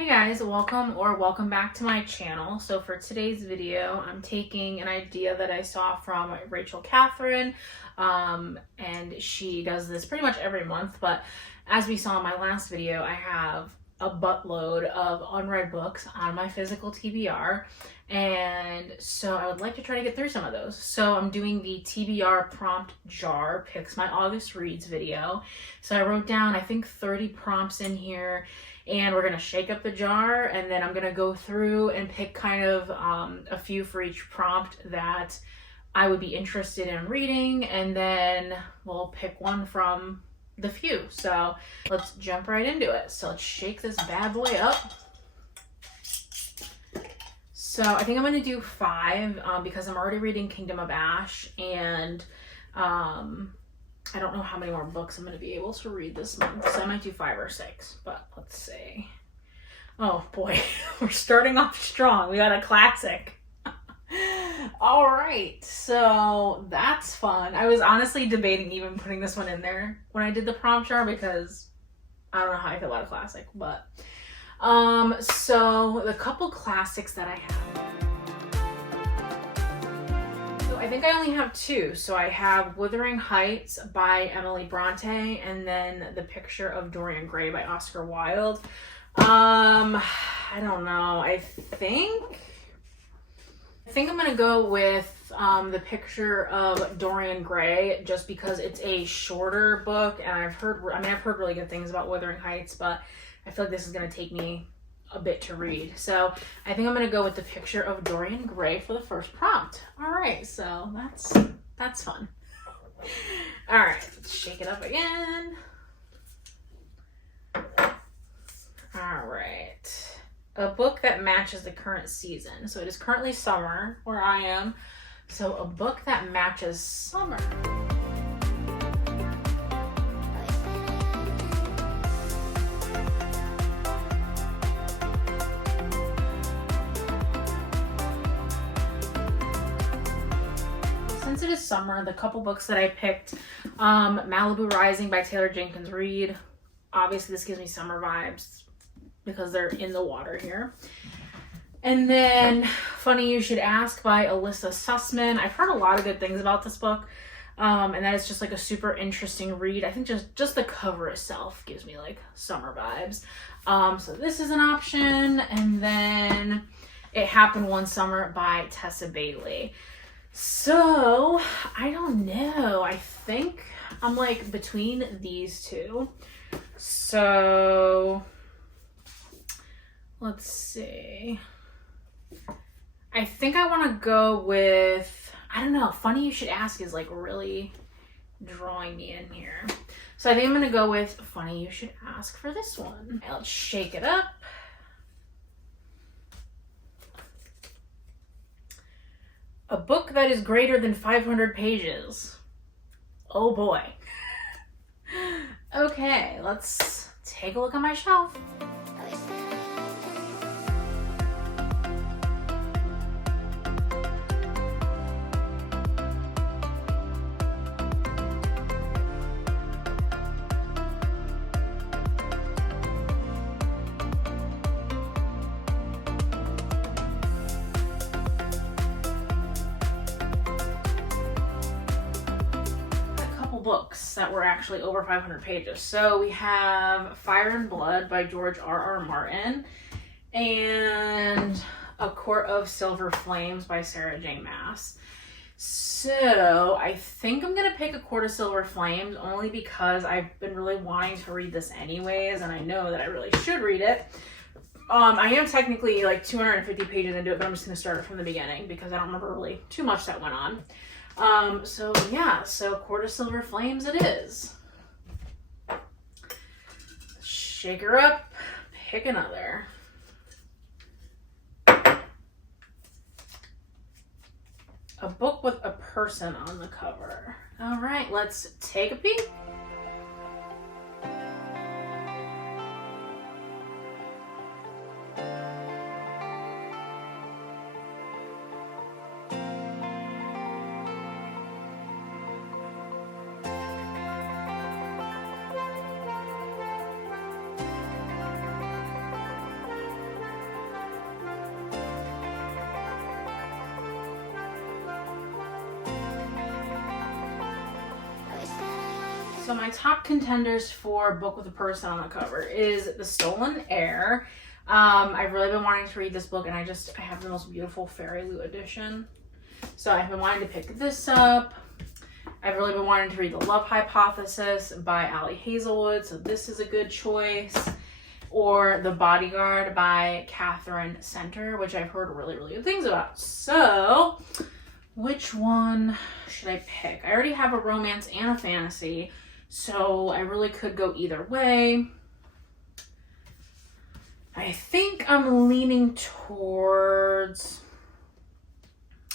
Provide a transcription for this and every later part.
Hey guys, welcome back to my channel. So for today's video, I'm taking an idea that I saw from Rachel Catherine, and she does this pretty much every month, but as we saw in my last video, I have a buttload of unread books on my physical TBR, and so I would like to try to get through some of those. So I'm doing the TBR Prompt Jar Picks My August Reads video. So I wrote down, I think 30 prompts in here, and we're going to shake up the jar, and then I'm going to go through and pick kind of a few for each prompt that I would be interested in reading, and then we'll pick one from the few. So let's jump right into it. So let's shake this bad boy up. So I think I'm going to do 5 because I'm already reading Kingdom of Ash, and I don't know how many more books I'm going to be able to read this month, so I might do 5 or 6, but let's see. Oh boy, we're starting off strong. We got a classic. All right, so that's fun. I was honestly debating even putting this one in there when I did the prompt jar because I don't know how I feel about a classic, but so the couple classics that I have. I think I only have 2. So I have Wuthering Heights by Emily Bronte, and then The Picture of Dorian Gray by Oscar Wilde. I don't know. I think I'm gonna go with The Picture of Dorian Gray, just because it's a shorter book, and I've heard really good things about Wuthering Heights, but I feel like this is gonna take me a bit to read. So I think I'm gonna go with The Picture of Dorian Gray for the first prompt. All right, so that's fun. All right, let's shake it up again. All right, a book that matches the current season. So it is currently summer where I am. So a book that matches summer. Since it is summer, the couple books that I picked, Malibu Rising by Taylor Jenkins Reid. Obviously this gives me summer vibes because they're in the water here. And then Funny You Should Ask by Alyssa Sussman. I've heard a lot of good things about this book, and that is just like a super interesting read. I think just the cover itself gives me like summer vibes. So this is an option. And then It Happened One Summer by Tessa Bailey. So I don't know. I think I'm like between these two. So let's see. I think I want to go with, I don't know, Funny You Should Ask is like really drawing me in here. So I think I'm going to go with Funny You Should Ask for this one. Let's shake it up. A book that is greater than 500 pages. Oh boy. Okay, let's take a look on my shelf. Books that were actually over 500 pages. So we have Fire and Blood by George R.R. Martin and A Court of Silver Flames by Sarah J. Maas. So I think I'm gonna pick A Court of Silver Flames only because I've been really wanting to read this anyways, and I know that I really should read it. I am technically like 250 pages into it, but I'm just gonna start it from the beginning because I don't remember really too much that went on. So yeah, so Court of Silver Flames it is. Shake her up, pick another. A book with a person on the cover. All right, let's take a peek. So my top contenders for book with a person on the cover is The Stolen Heir. I've really been wanting to read this book, and I have the most beautiful Fairy Loot edition. So I've been wanting to pick this up. I've really been wanting to read The Love Hypothesis by Ali Hazelwood, so this is a good choice. Or The Bodyguard by Catherine Center, which I've heard really, really good things about. So, which one should I pick? I already have a romance and a fantasy, so I really could go either way. I think I'm leaning towards...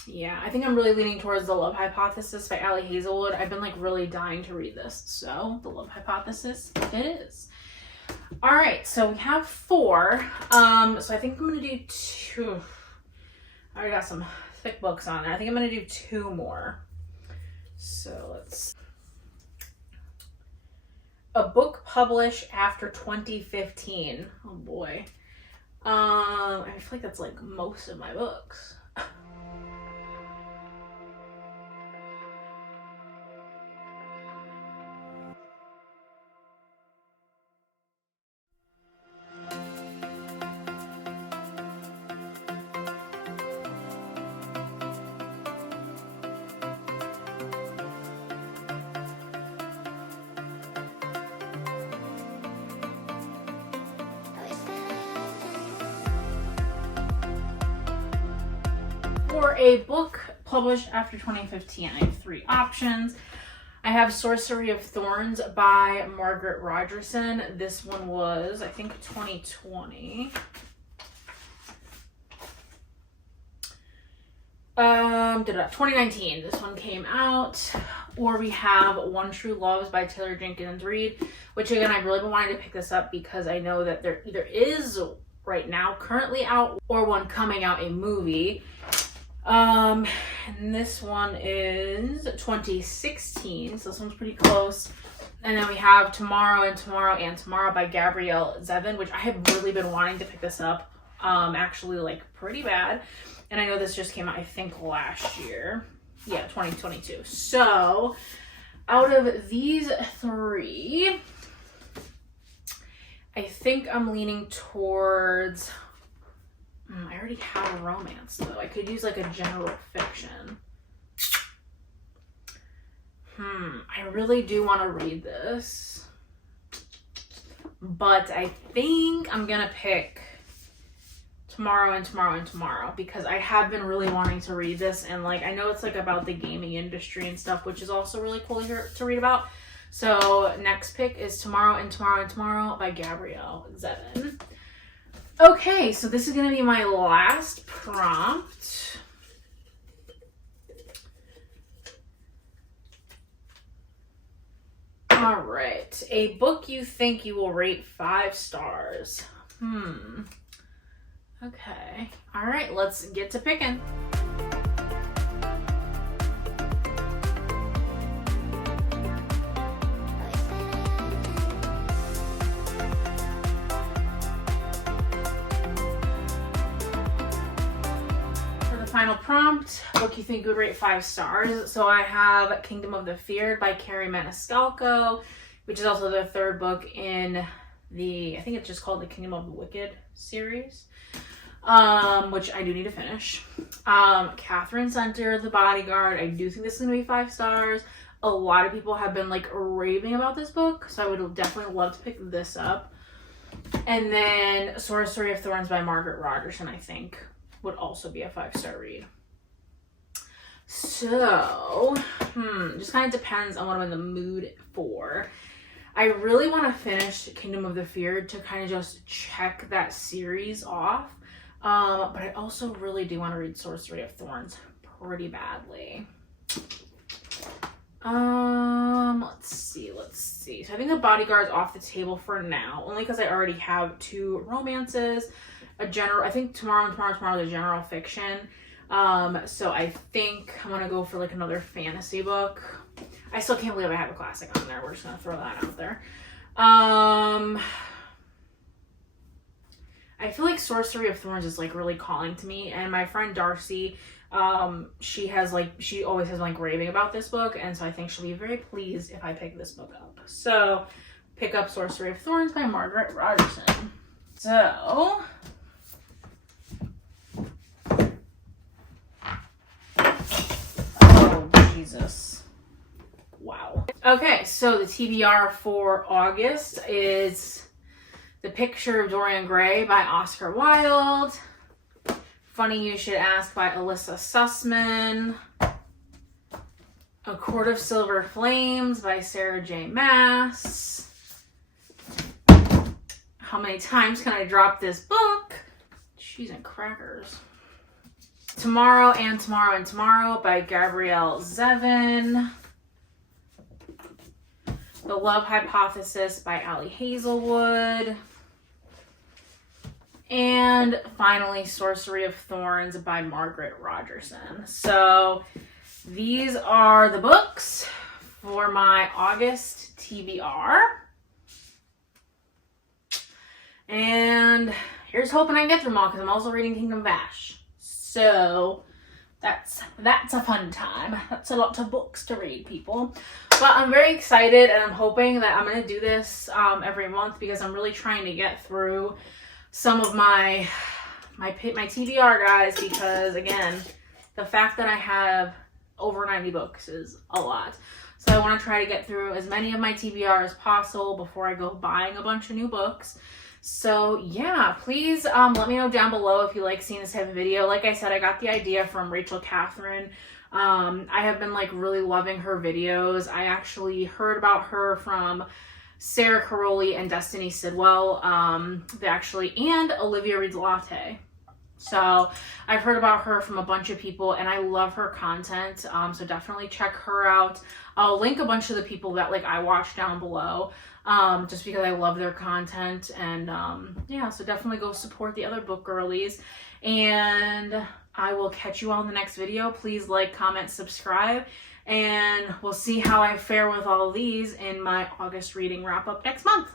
Yeah, I think I'm really leaning towards The Love Hypothesis by Ali Hazelwood. I've been like really dying to read this. So The Love Hypothesis it is. All right, so we have 4. So I think I'm going to do 2. I already got some thick books on there. I think I'm going to do 2 more. So let's... A book published after 2015. Oh boy. I feel like that's like most of my books. For a book published after 2015, I have 3 options. I have Sorcery of Thorns by Margaret Rogerson. This one was, I think, 2020. 2019, this one came out. Or we have One True Loves by Taylor Jenkins Reid, which again, I've really been wanting to pick this up because I know that there either is right now currently out or one coming out, a movie. And this one is 2016, so this one's pretty close. And then we have Tomorrow and Tomorrow and Tomorrow by Gabrielle Zevin, which I have really been wanting to pick this up, actually like pretty bad. And I know this just came out, I think, last year. Yeah, 2022. So out of these 3, I think I'm leaning towards... I already have a romance, though. I could use like a general fiction. I really do want to read this. But I think I'm going to pick Tomorrow and Tomorrow and Tomorrow because I have been really wanting to read this. And like, I know it's like about the gaming industry and stuff, which is also really cool to read about. So next pick is Tomorrow and Tomorrow and Tomorrow by Gabrielle Zevin. Okay, so this is going to be my last prompt. All right, a book you think you will rate 5 stars. Okay, all right, let's get to picking. Final prompt, book you think would rate 5 stars. So I have Kingdom of the Feared by Carrie Maniscalco, which is also the 3rd book in the, I think it's just called the Kingdom of the Wicked series, which I do need to finish. Catherine Center, The Bodyguard. I do think this is going to be 5 stars. A lot of people have been like raving about this book, so I would definitely love to pick this up. And then Sorcery of Thorns by Margaret Rogerson, I think, would also be a 5-star read. So, just kind of depends on what I'm in the mood for. I really want to finish Kingdom of the Feared to kind of just check that series off. But I also really do want to read Sorcery of Thorns pretty badly. Let's see. So I think The Bodyguard's off the table for now, only because I already have 2 romances. I think Tomorrow and Tomorrow is a general fiction. So I think I'm gonna go for like another fantasy book. I still can't believe I have a classic on there. We're just gonna throw that out there. I feel like Sorcery of Thorns is like really calling to me, and my friend Darcy, she always has like raving about this book, and so I think she'll be very pleased if I pick this book up. So pick up Sorcery of Thorns by Margaret Rogerson. So oh Jesus, wow. Okay, so the TBR for August is The Picture of Dorian Gray by Oscar Wilde, Funny You Should Ask by Alyssa Sussman, A Court of Silver Flames by Sarah J. Maas. How many times can I drop this book? Cheese and crackers. Tomorrow and Tomorrow and Tomorrow by Gabrielle Zevin. The Love Hypothesis by Allie Hazelwood. And finally, Sorcery of Thorns by Margaret Rogerson. So these are the books for my August TBR. And here's hoping I can get through them all, because I'm also reading Kingdom of Ash. So that's a fun time. That's a lot of books to read, people. But I'm very excited, and I'm hoping that I'm going to do this every month, because I'm really trying to get through some of my TBR, guys, because again, the fact that I have over 90 books is a lot. So I want to try to get through as many of my TBR as possible before I go buying a bunch of new books. So yeah, please let me know down below if you like seeing this type of video. Like I said, I got the idea from Rachel Catherine. I have been like really loving her videos. I actually heard about her from Sarah Caroli and Destiny Sidwell, and Olivia Reads Latte. So I've heard about her from a bunch of people, and I love her content. So definitely check her out. I'll link a bunch of the people that like I watch down below, just because I love their content. And yeah, so definitely go support the other book girlies. And I will catch you all in the next video. Please like, comment, subscribe, and we'll see how I fare with all these in my August reading wrap up next month.